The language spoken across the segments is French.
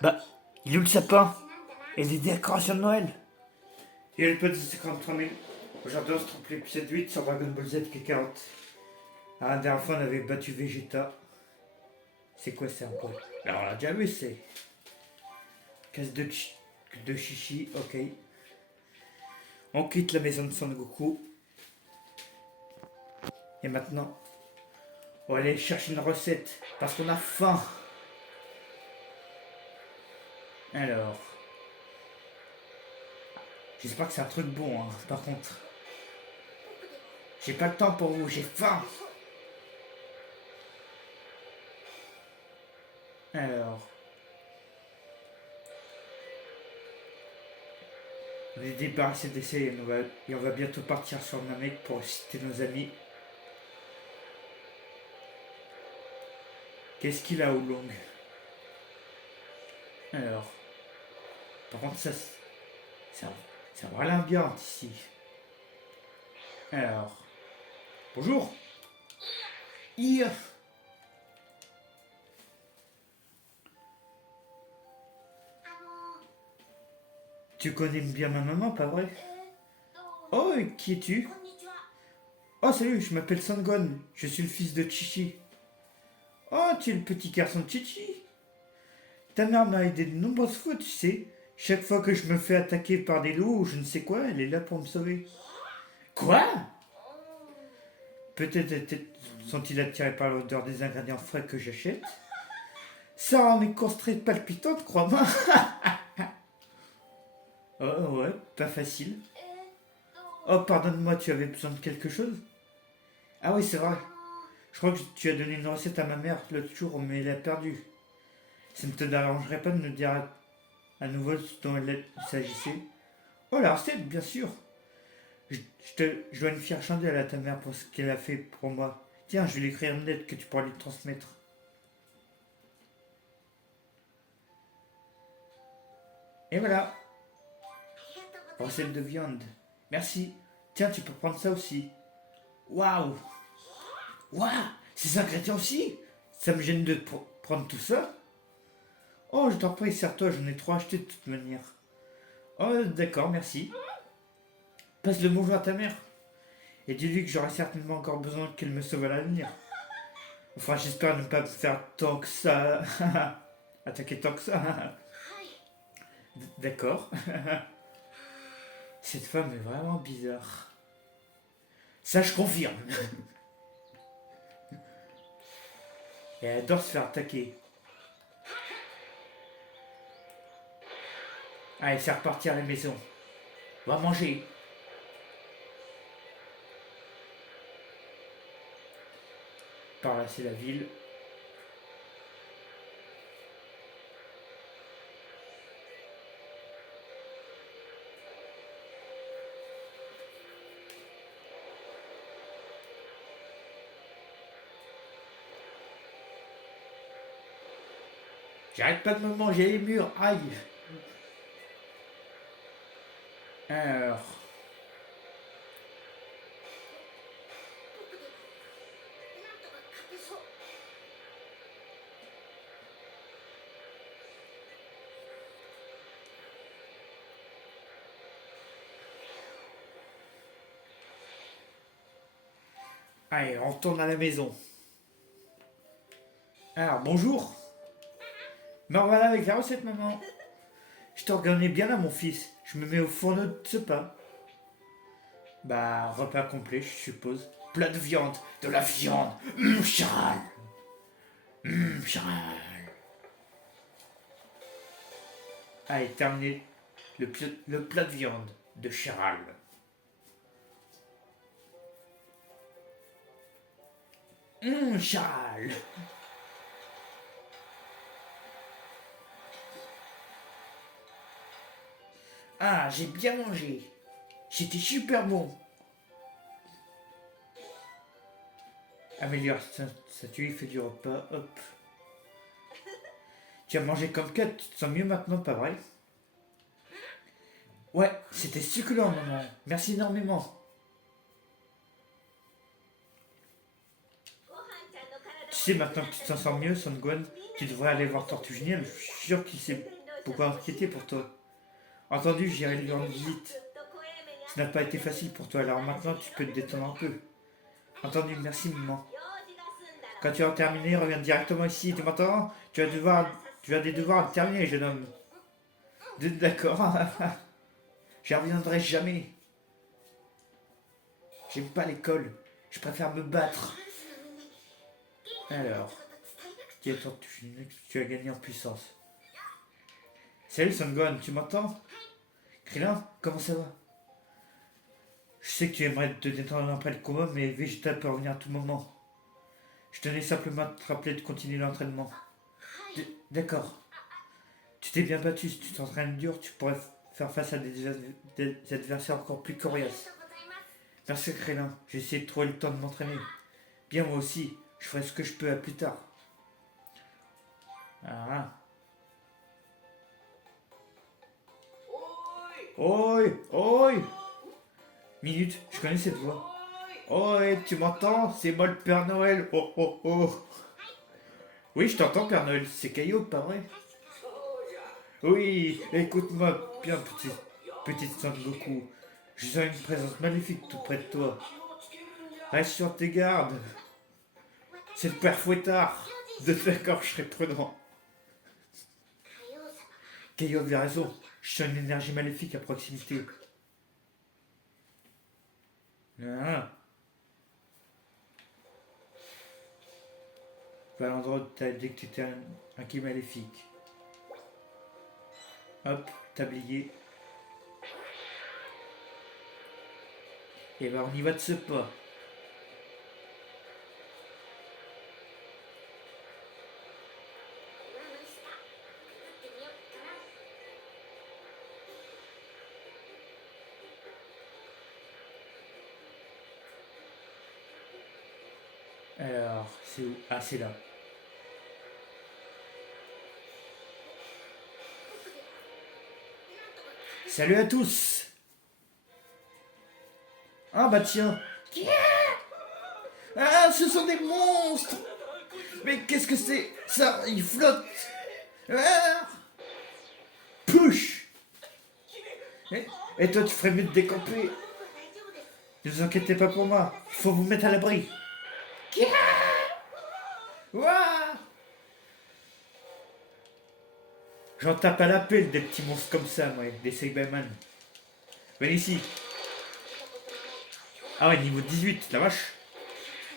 Bah, il est où le sapin? Et les décorations de Noël? Et le petit 53 000. Aujourd'hui, on se trompe l'épisode 8 sur Dragon Ball Z K40. La dernière fois, on avait battu Vegeta. C'est quoi ça encore? Alors, on l'a déjà vu, c'est. Casse de chichi, ok. On quitte la maison de Son Goku. Et maintenant, on va aller chercher une recette. Parce qu'on a faim. Alors. J'espère que c'est un truc bon, hein. Par contre. J'ai pas le temps pour vous, j'ai faim. Alors. On est débarrassé d'essai et on va bientôt partir sur Namek pour citer nos amis. Qu'est-ce qu'il a Oolong? Alors. Par contre, ça va l'ambiance ici. Alors. Bonjour. Hier. Tu connais bien ma maman, pas vrai? Oh, et qui es-tu? Oh, salut, je m'appelle Sangon. Je suis le fils de Chichi. Oh, tu es le petit garçon de Chichi. Ta mère m'a aidé de nombreuses fois, tu sais. Chaque fois que je me fais attaquer par des loups ou je ne sais quoi, elle est là pour me sauver. Quoi? Peut-être sont-ils attirés par l'odeur des ingrédients frais que j'achète. Ça rend mes courses très palpitantes, crois-moi. Oh ouais, pas facile. Oh, pardonne-moi, tu avais besoin de quelque chose? Ah oui, c'est vrai. Je crois que tu as donné une recette à ma mère l'autre jour, mais elle a perdu. Ça ne te dérangerait pas de nous dire à nouveau ce dont il s'agissait? Oh, la recette, bien sûr. Je dois une fière chandelle à ta mère pour ce qu'elle a fait pour moi. Tiens, je vais lui écrire une lettre que tu pourras lui transmettre. Et voilà, recette de viande. Merci. Tiens, tu peux prendre ça aussi. Waouh! Waouh! Ces ingrédients aussi? Ça me gêne de prendre tout ça? Oh, je t'en prie, sers-toi, j'en ai trop acheté de toute manière. Oh, d'accord, merci. Passe le bonjour à ta mère. Et dis-lui que j'aurai certainement encore besoin qu'elle me sauve à l'avenir. Enfin, j'espère ne pas me faire tant que ça. Attaquer tant que ça. D'accord. Cette femme est vraiment bizarre. Ça, je confirme. Et elle adore se faire attaquer. Allez, c'est reparti à la maison. On va manger. Par là, c'est la ville. J'arrête pas de me manger les murs. Aïe. Alors. Allez, on retourne à la maison. Alors, bonjour. Me revoilà avec la recette, maman. Je te reconnais bien là, mon fils. Je me mets au fourneau de ce pain. Bah, repas complet, je suppose. Plat de viande. De la viande. Charal. Charal. Allez, terminé le plat de viande de Charal. Charal. Ah, j'ai bien mangé. C'était super bon. Améliore ça tu fait du repas, hop. Tu as mangé comme 4, tu te sens mieux maintenant, pas vrai? Ouais, c'était succulent, maman. Merci énormément. Tu sais maintenant que tu t'en sens mieux, Son Gohan, Tu devrais aller voir Tortuginienne, je suis sûr qu'il s'est beaucoup inquiété pour toi. Entendu, j'irai lui rendre visite. Ce n'a pas été facile pour toi, alors maintenant tu peux te détendre un peu. Entendu, merci maman. Quand tu auras terminé, reviens directement ici, tu m'entends? Tu as des devoirs à terminer, jeune homme. D'accord, j'y reviendrai jamais. J'aime pas l'école, je préfère me battre. Alors, tu as gagné en puissance. Salut Son Gohan, tu m'entends? Krillin, comment ça va? Je sais que tu aimerais te détendre après le combat, mais Vegeta peut revenir à tout moment. Je tenais simplement à te rappeler de continuer l'entraînement. D'accord. Tu t'es bien battu, si tu t'entraînes dur, tu pourrais faire face à des adversaires encore plus coriaces. Merci Krillin, j'ai essayé de trouver le temps de m'entraîner. Bien moi aussi, je ferai ce que je peux à plus tard. Ah. Oi, oi. Minute, je connais cette voix. Oi, tu m'entends? C'est moi le Père Noël. Oh oh oh. Oui, je t'entends Père Noël, c'est Caillou, pas vrai? Oui, écoute-moi bien, petite Son Goku. Je sens une présence maléfique tout près de toi. Reste sur tes gardes. C'est le père Fouettard. D'accord, je serai prudent. Caillou avait raison. Je sens une énergie maléfique à proximité. Ah. Va à l'endroit où t'as dit que tu étais un qui maléfique. Hop, tablier. Et ben on y va de ce pas. Alors, c'est où? Ah, c'est là. Salut à tous. Ah bah tiens. Ah, ce sont des monstres. Mais qu'est-ce que c'est? Ça, ils flottent. Ah, push. Et toi, tu ferais mieux de décamper. Ne vous inquiétez pas pour moi. Il faut vous mettre à l'abri. Ouah. J'en tape à la pelle des petits monstres comme ça, moi, des Cyberman. Venez ici. Ah ouais, niveau 18, la vache.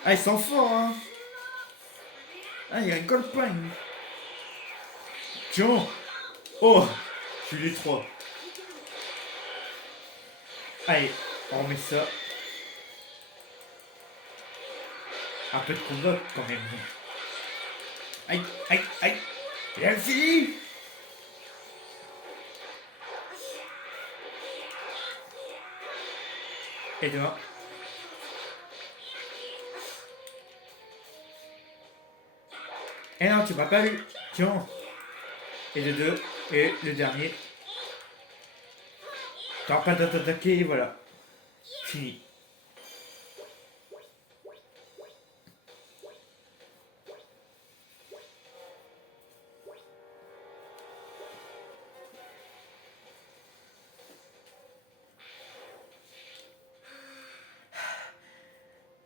Ah, ils sont forts, hein. Ah, il y a un gold point. Tiens. Oh, je suis les trois. Allez, on remet ça. Un peu de combat quand même. Aïe, aïe, aïe. Et elle finit. Et demain. Eh non, tu m'as pas vu. Tiens. Et le 2. Et le dernier. T'auras pas d'attaquer, voilà. Fini.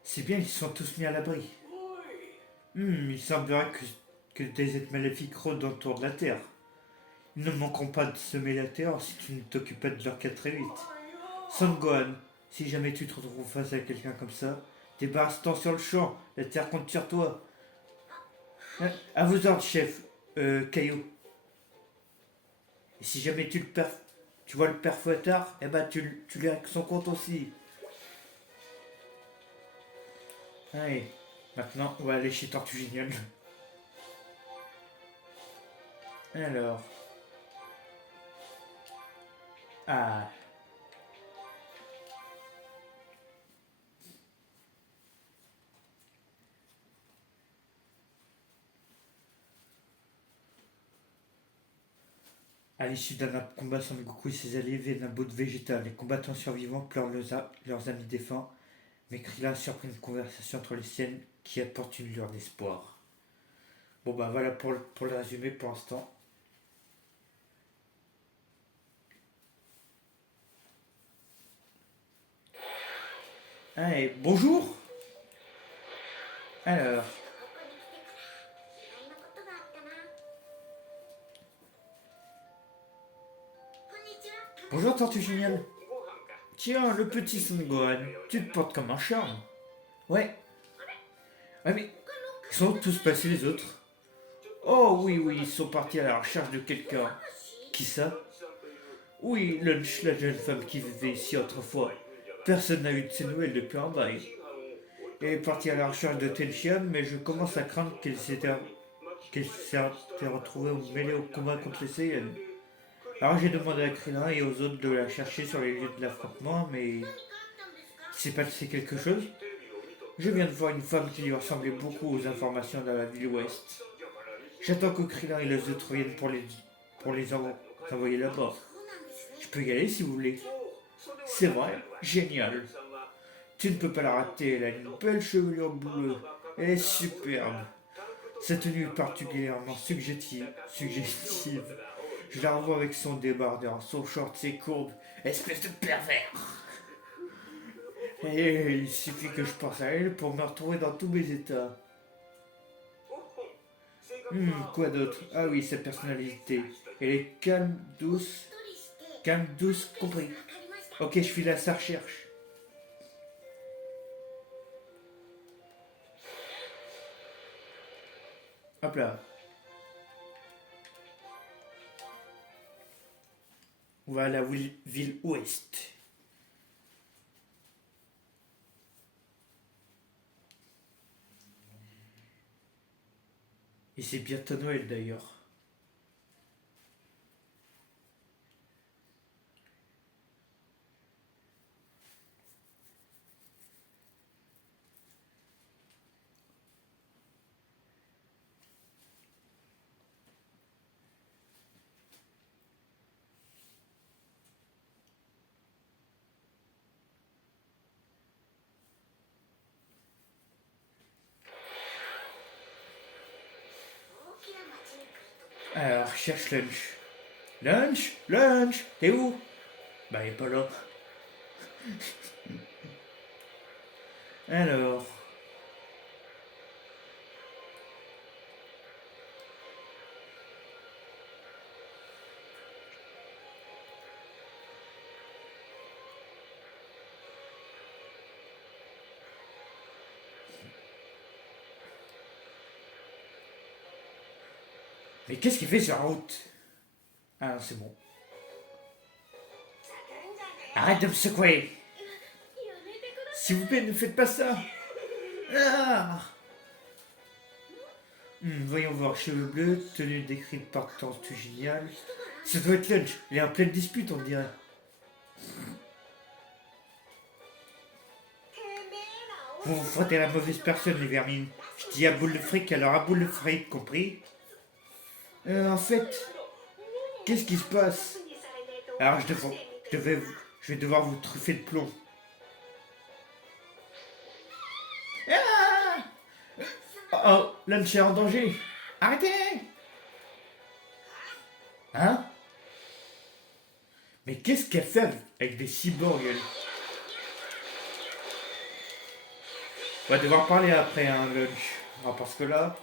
C'est bien, ils se sont tous mis à l'abri. Il semblerait que des êtres maléfiques rôdent autour de la Terre. Ils ne manqueront pas de semer la terreur si tu ne t'occupes pas de leur cas très vite. Son Gohan, si jamais tu te retrouves face à quelqu'un comme ça, débarrasse-t'en sur le champ, la terre compte sur toi. À vos ordres, chef, Caillou. Et si jamais tu vois le père Fouettard, eh ben tu lui règles son compte aussi. Allez, maintenant on va aller chez Tortue Géniale. Alors. Ah. À l'issue d'un combat, Son Goku et ses alliés viennent un bout de végétal. Les combattants survivants pleurent leurs amis défunts, mais Krillin surprend une conversation entre les siennes qui apporte une lueur d'espoir. Bon bah voilà pour le résumé pour l'instant. Allez, bonjour. Alors, bonjour Tortue Géniale. Tiens, le petit Son Gohan, tu te portes comme un charme. Ouais. Ouais mais, ils sont tous passés les autres. Oh oui, oui, ils sont partis à la recherche de quelqu'un. Qui ça? Oui, Lunch, la jeune femme qui vivait ici autrefois. Personne n'a eu de ses nouvelles depuis un bail. Elle est partie à la recherche de Tenchian, mais je commence à craindre qu'elle s'est retrouvée mêlée au combat contre les Saiyans. Alors j'ai demandé à Krillin et aux autres de la chercher sur les lieux de l'affrontement, mais il s'est passé quelque chose. Je viens de voir une femme qui lui ressemblait beaucoup aux informations dans la ville ouest. J'attends que Krillin et les autres reviennent pour les envoyer là-bas. Je peux y aller si vous voulez. C'est vrai, génial. Tu ne peux pas la rater, elle a une belle chevelure bleue. Elle est superbe. Sa tenue est particulièrement suggestive. Je la revois avec son débardeur, son short, ses courbes. Espèce de pervers. Et il suffit que je pense à elle pour me retrouver dans tous mes états. Quoi d'autre? Ah oui, sa personnalité. Elle est calme, douce. Calme, douce, compris. Ok, je file à sa recherche. Hop là. On va à la ville ouest. Et c'est bientôt Noël d'ailleurs. Alors, cherche Lunch. Lunch? Lunch? T'es où? Bah, il est pas là. Alors. Mais qu'est-ce qu'il fait sur la route? Ah non, c'est bon. Arrête de me secouer! S'il vous plaît, ne faites pas ça! Ah. Voyons voir, cheveux bleus, tenue décrite par Tortue Géniale. Ça doit être Lunch, il est en pleine dispute, on dirait. Vous vous frottez la mauvaise personne, les vermines. Je dis à boule de fric, alors à boule de fric, compris? En fait, qu'est-ce qui se passe? Alors je vais devoir vous truffer de plomb. Ah. Oh, Lunch est en danger. Arrêtez! Hein? Mais qu'est-ce qu'elle fait avec des cyborgs, elle? On va devoir parler après, hein, Lunch. Ah, parce que là...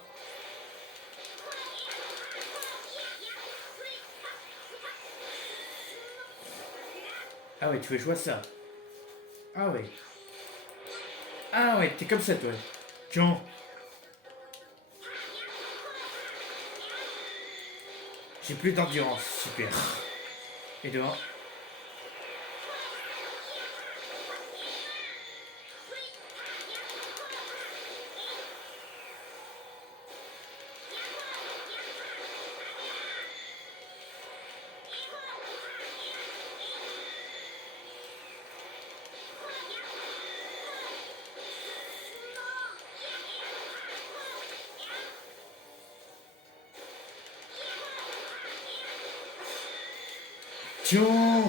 Ah ouais, tu veux jouer à ça? Ah ouais. Ah ouais, t'es comme ça, toi. Tiens. J'ai plus d'endurance, super. Et dehors. Tiens.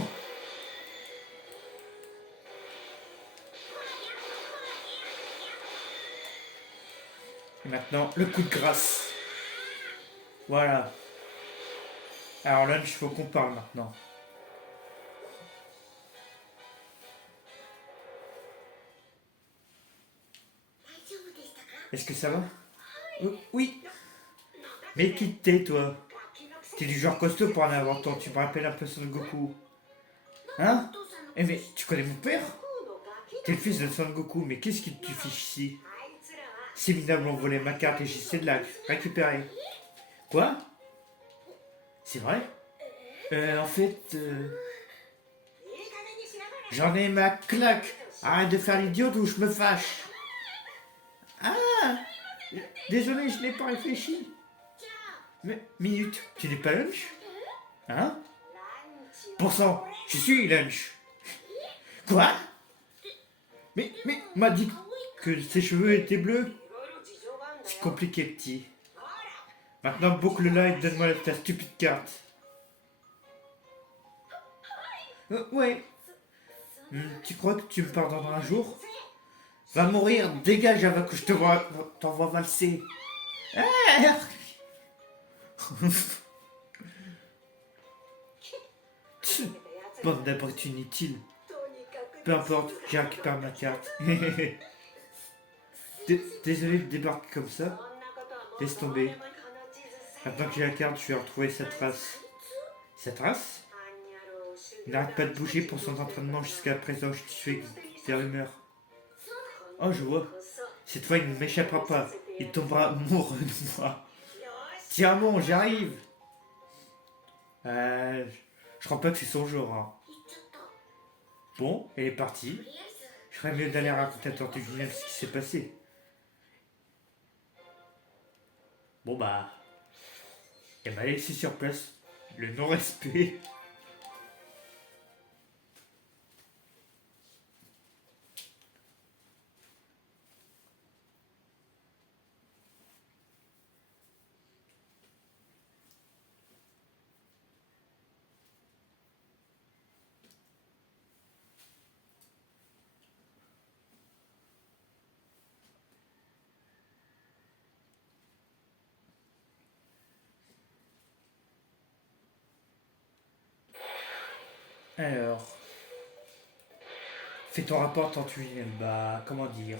Et maintenant, le coup de grâce. Voilà. Alors lunch, il faut qu'on parle maintenant. Est-ce que ça va? Oui. Mais qui t'es, toi? T'es du genre costaud pour un inventant. Tu me rappelles un peu Son Goku. Hein? Eh mais, tu connais mon père? T'es le fils de Son Goku, mais qu'est-ce qui te fiche ici? Ces minables ont volé ma carte et j'essaie de la récupérer. Quoi? C'est vrai? En fait... J'en ai ma claque. Arrête de faire l'idiot ou je me fâche. Ah! Désolé, je n'ai pas réfléchi. Mais, minute, tu n'es pas lunch? Hein? Pour ça, je suis lunch. Quoi? Mais, m'a dit que ses cheveux étaient bleus. C'est compliqué, petit. Maintenant, boucle-la et donne-moi ta stupide carte. Ouais. Tu crois que tu me pardonneras un jour? Va mourir, dégage avant que je t'envoie valser. Bande d'abrutis inutiles. Peu importe, j'ai récupéré ma carte. Désolé de débarquer comme ça. Laisse tomber. Maintenant que j'ai la carte, je vais retrouver sa trace. Sa trace? Il n'arrête pas de bouger pour son entraînement jusqu'à présent. Je suis des rumeurs. Oh, je vois. Cette fois, il ne m'échappera pas. Il tombera amoureux de moi. Tiens bon, j'arrive. Je crois pas que c'est son genre. Hein. Bon, elle est partie. Je ferais mieux d'aller raconter à Tortue Géniale ce qui s'est passé. Bon bah, elle m'a laissé sur place. Le non-respect. Alors, fais ton rapport Tortue Géniale. Bah, comment dire?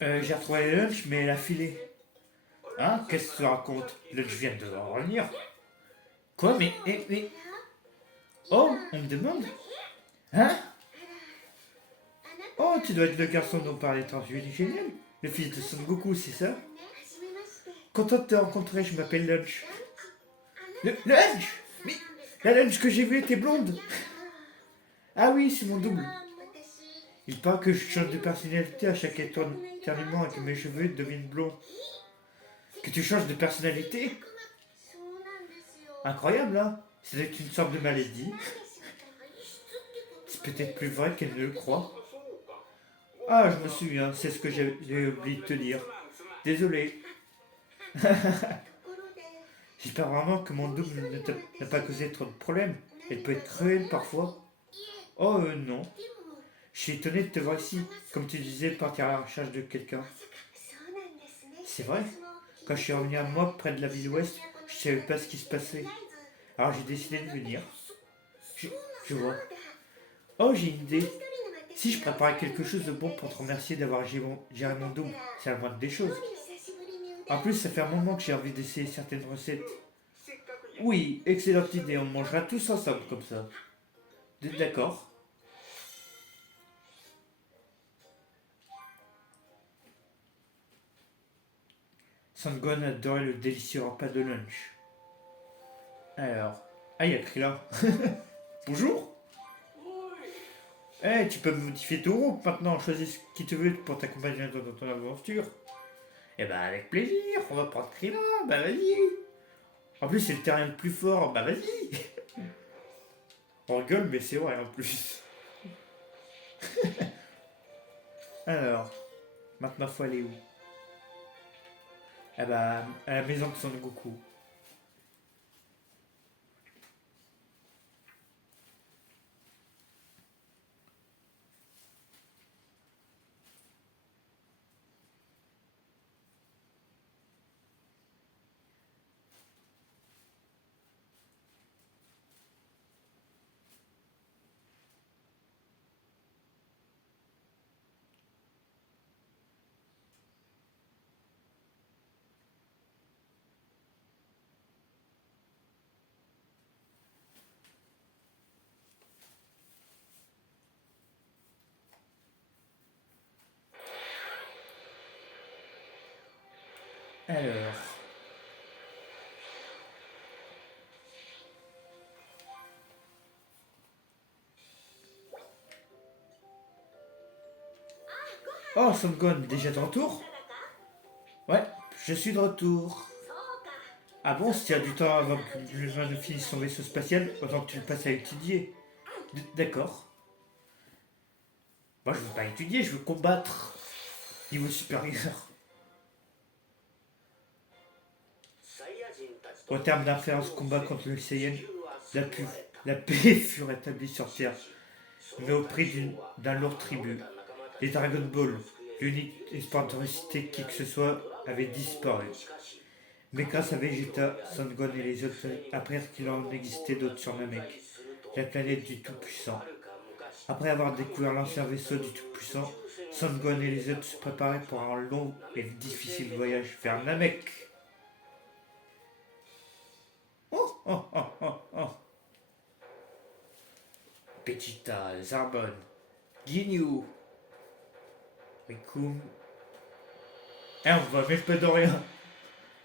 J'ai retrouvé le lunch, mais elle a filé. Hein? Qu'est-ce que tu racontes? Lunch vient de revenir. Quoi? Mais... Oh, on me demande? Hein? Oh, tu dois être le garçon dont parlait Tortue Géniale. Le fils de Son Goku, c'est ça? Content de te rencontrer, je m'appelle Lunch. Le Lunch? Mais la Lunch que j'ai vue était blonde. Ah oui, c'est mon double. Il paraît que je change de personnalité à chaque éternuement et que mes cheveux deviennent blonds. Que tu changes de personnalité? Incroyable, hein? C'est une sorte de maladie. C'est peut-être plus vrai qu'elle ne le croit. Ah, je me souviens, c'est ce que j'ai oublié de te dire. Désolé. J'espère vraiment que mon double n'a pas causé trop de problèmes. Elle peut être cruelle parfois. Oh non. Je suis étonné de te voir ici. Comme tu disais, partir à la recherche de quelqu'un. C'est vrai. Quand je suis revenu à moi, près de la ville ouest, je savais pas ce qui se passait. Alors j'ai décidé de venir. Je vois. Oh, j'ai une idée. Si je préparais quelque chose de bon pour te remercier d'avoir géré mon double, c'est la moindre des choses. En plus, ça fait un moment que j'ai envie d'essayer certaines recettes. Oui, excellente idée, on mangera tous ensemble comme ça. D'accord. Sangon adorait le délicieux repas de lunch. Alors... Ah, il y a Krillin. Bonjour. Tu peux modifier ton groupe maintenant. Choisis ce qui te veut pour t'accompagner dans ton aventure. Eh ben, avec plaisir. On va prendre Krillin. Bah, vas-y. En plus, c'est le terrain le plus fort. Bah, vas-y. On rigole, mais c'est vrai en plus. Alors, maintenant, faut aller où? Ah bah, à la maison de Son Goku. Alors. Oh, Son Gohan, déjà de retour? Ouais, je suis de retour. Ah bon, si tu as du temps avant que le ne finisse son vaisseau spatial, autant que tu le passes à étudier. D'accord. Moi, je veux pas étudier, je veux combattre. Niveau supérieur. Au terme d'un féroce combat contre le Saiyan, la, la paix fut rétablie sur Terre, mais au prix d'un lourd tribut. Les Dragon Ball, l'unique espoir de réciter qui que ce soit, avait disparu. Mais grâce à Vegeta, Son Gohan et les autres apprirent qu'il en existait d'autres sur Namek, la planète du Tout-Puissant. Après avoir découvert l'ancien vaisseau du Tout-Puissant, Son Gohan et les autres se préparaient pour un long et difficile voyage vers Namek. Oh, oh, oh, oh, oh. Vegeta, Zarbon, Ginyu, Rikum, et on voit même pas de rien.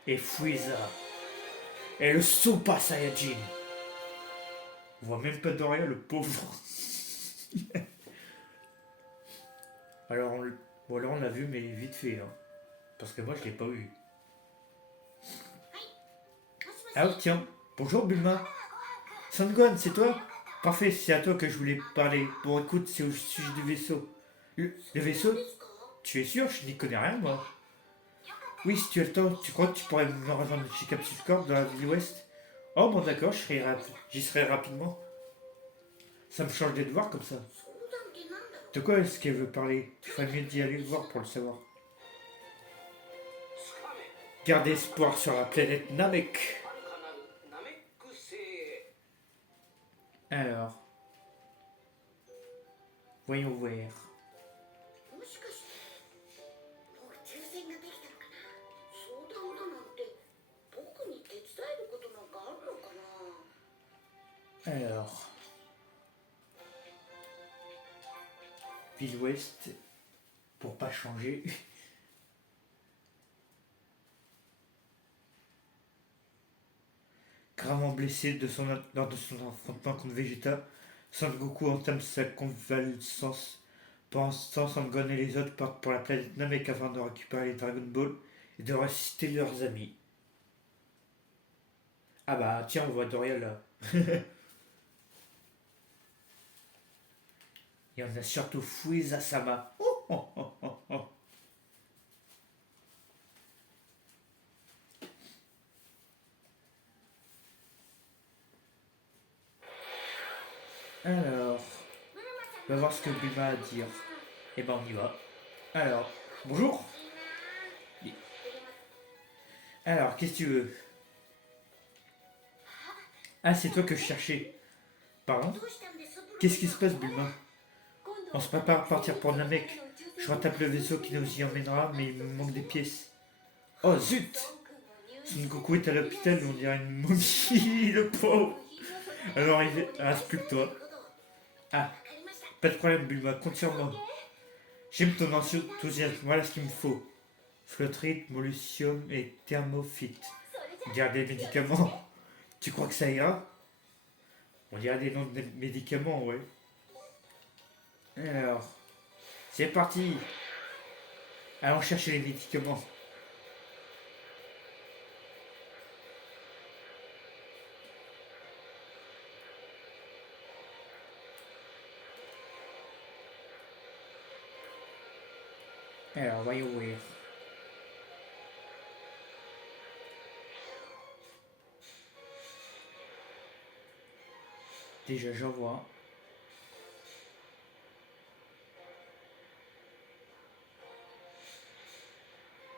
Et Frieza, et le Super Saiyajin. On voit même pas de rien, le pauvre. Alors on l'a vu, mais vite fait, hein. Parce que moi je l'ai pas eu. Ah oh, tiens, bonjour Bulma. Sangon, c'est toi? Parfait, c'est à toi que je voulais parler. Bon écoute, c'est au sujet du vaisseau. Le vaisseau? Tu es sûr? Je n'y connais rien moi. Oui, si tu as le temps, tu crois que tu pourrais me rejoindre chez Capsule Corp dans la ville ouest? Oh bon d'accord, j'y serai rapidement. Ça me change de voir comme ça. De quoi est-ce qu'elle veut parler? Il ferait mieux d'y aller voir pour le savoir. Garde espoir sur la planète Namek. Alors, voyons voir. Alors, ville ouest, pour pas changer. Gravement blessé lors de son affrontement contre Vegeta, Son Goku entame sa convalescence. Pendant ce temps, Son Gohan et les autres partent pour la planète Namek afin de récupérer les Dragon Ball et de ressusciter leurs amis. Ah bah tiens, on voit Doria là. Il y en a surtout Frieza Sama. Oh, oh, oh, oh, oh. Alors, on va voir ce que Bulma a à dire. Et ben on y va. Alors, bonjour. Alors, qu'est-ce que tu veux? Ah, c'est toi que je cherchais. Pardon? Qu'est-ce qui se passe, Bulma? On se prépare à partir pour Namek. Je retape le vaisseau qui nous y emmènera, mais il me manque des pièces. Oh zut! Son Goku est à l'hôpital, on dirait une momie, le pauvre. Alors il reste plus que toi. Ah, pas de problème, Bulma, compte sur moi. J'aime ton enthousiasme, voilà ce qu'il me faut. Flottrite, mollusium et thermophyte. On dirait des médicaments. Tu crois que ça ira? On dirait des noms de médicaments, ouais. Alors, c'est parti. Allons chercher les médicaments. Alors, voyons voir. Déjà, j'en vois.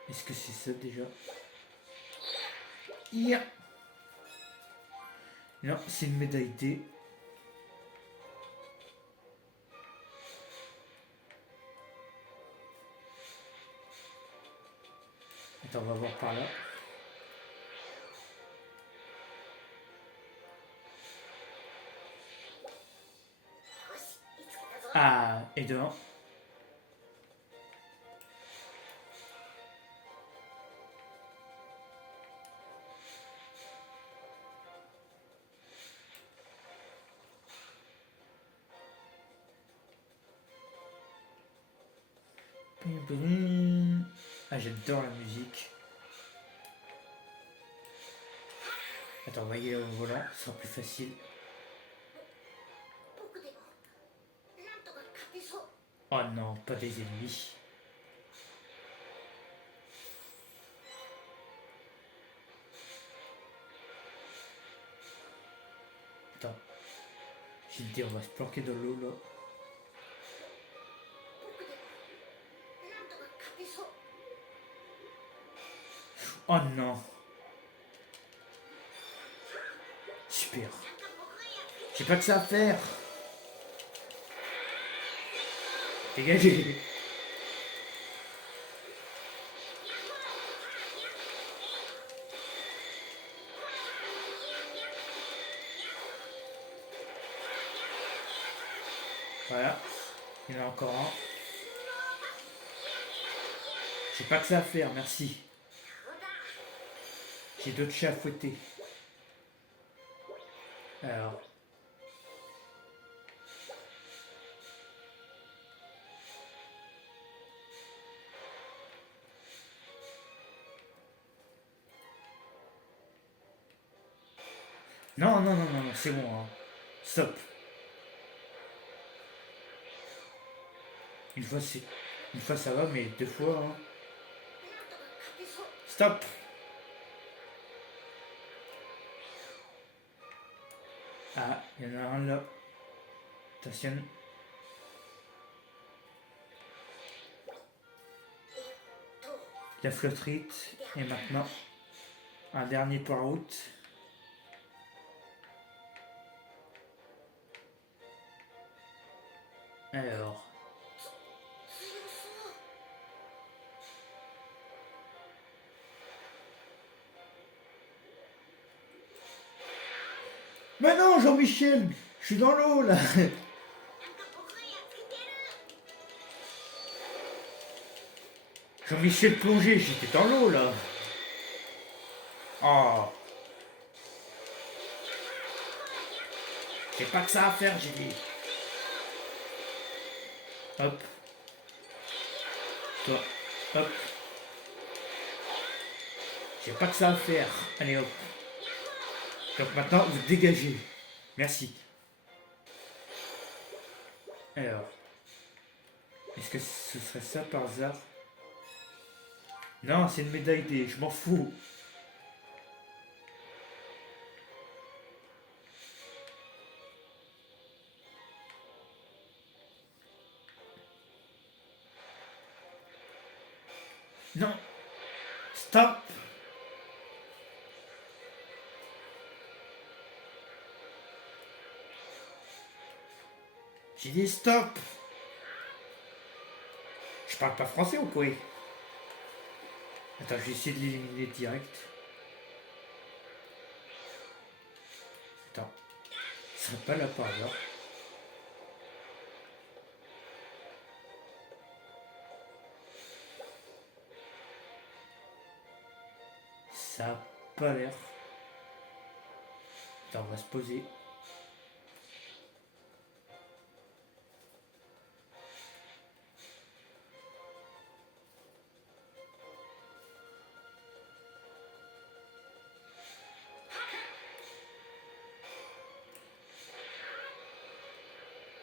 Est-ce que c'est ça déjà? Yeah. Non, c'est une médaille D. Attends, on va voir par là. Ah, et dehors. Ah, j'adore la musique. Attends, on va y aller au volant, ce sera plus facile. Oh non, pas des ennemis. Attends. J'ai dit, on va se planquer dans l'eau là. Oh non. Super. J'ai pas que ça à faire. Dégagez. Voilà. Il y en a encore un. J'ai pas que ça à faire, merci. J'ai d'autres chats à fouetter. Alors. Non, non, non, non, non, c'est bon. Hein. Stop. Une fois ça va, mais deux fois. Hein. Stop. Ah, il y en a un là. Attention. La flotterite. Et maintenant, un dernier par route. Alors. Mais non, Jean-Michel, je suis dans l'eau là. Jean-Michel plongé, j'étais dans l'eau là. Oh. J'ai pas que ça à faire, j'ai dit. Hop. Toi. Hop. J'ai pas que ça à faire. Allez hop. Donc maintenant, vous dégagez. Merci. Alors. Est-ce que ce serait ça par hasard? Non, c'est une médaille D, je m'en fous. Non. Stop. J'ai dit stop. Je parle pas français ou quoi? Attends, je vais essayer de l'éliminer direct. Attends. Ça sera pas là par hasard. Ça a pas l'air. Attends, on va se poser.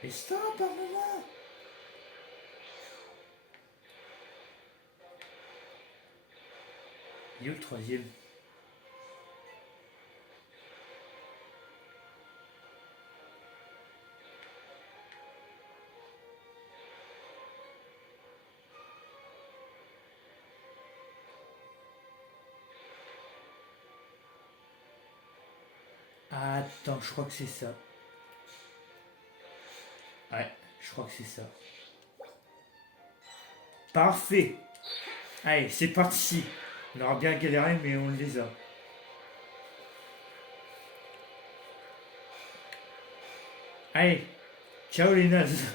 Mais stop un moment. Il est où le troisième? Attends, je crois que c'est ça. Ouais, je crois que c'est ça. Parfait. Allez, c'est parti. On aura bien galéré, mais on les a. Allez, ciao les nazes.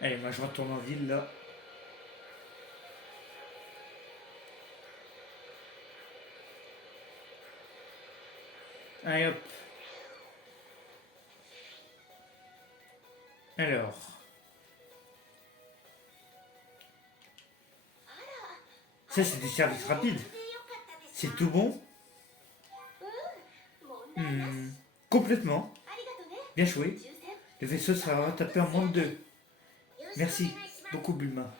Allez, moi je retourne en ville là. Allez hop. Alors, ça c'est des services rapides. C'est tout bon? Hmm, complètement. Bien joué. Le vaisseau sera rattrapé en moins de 2. Merci beaucoup, Bulma.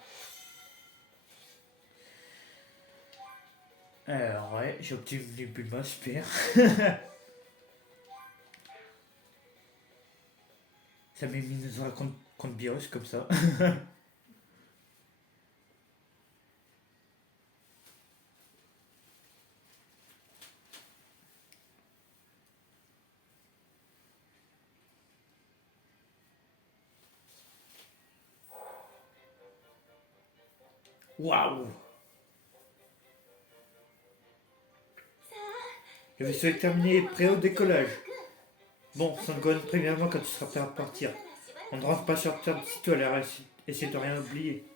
Alors, ouais, j'ai obtenu Bulma, super. Ça m'a mis dans un compte BIOS comme ça. Waouh! Le vaisseau est terminé, prêt au décollage. Bon, Sangon, préviens-moi quand tu seras prêt à partir. On ne rentre pas sur Terre si tu as l'air essaie de rien oublier.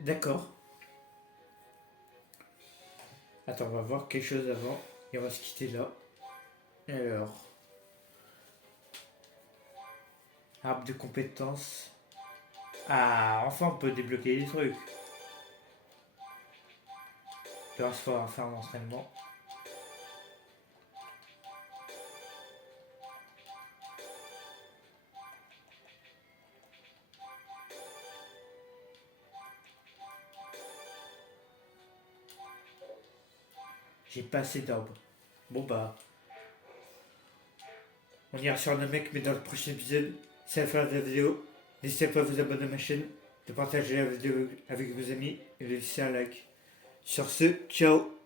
D'accord. Attends, on va voir quelque chose avant. Et on va se quitter là. Alors. Arbre de compétences. Ah, enfin on peut débloquer des trucs. Il va falloir faire un entraînement. J'ai pas assez d'arbres. Bon bah. On ira sur le mec, mais dans le prochain épisode, c'est la fin de la vidéo. N'hésitez pas à vous abonner à ma chaîne, de partager la vidéo avec vos amis et de laisser un like. Sur ce, ciao!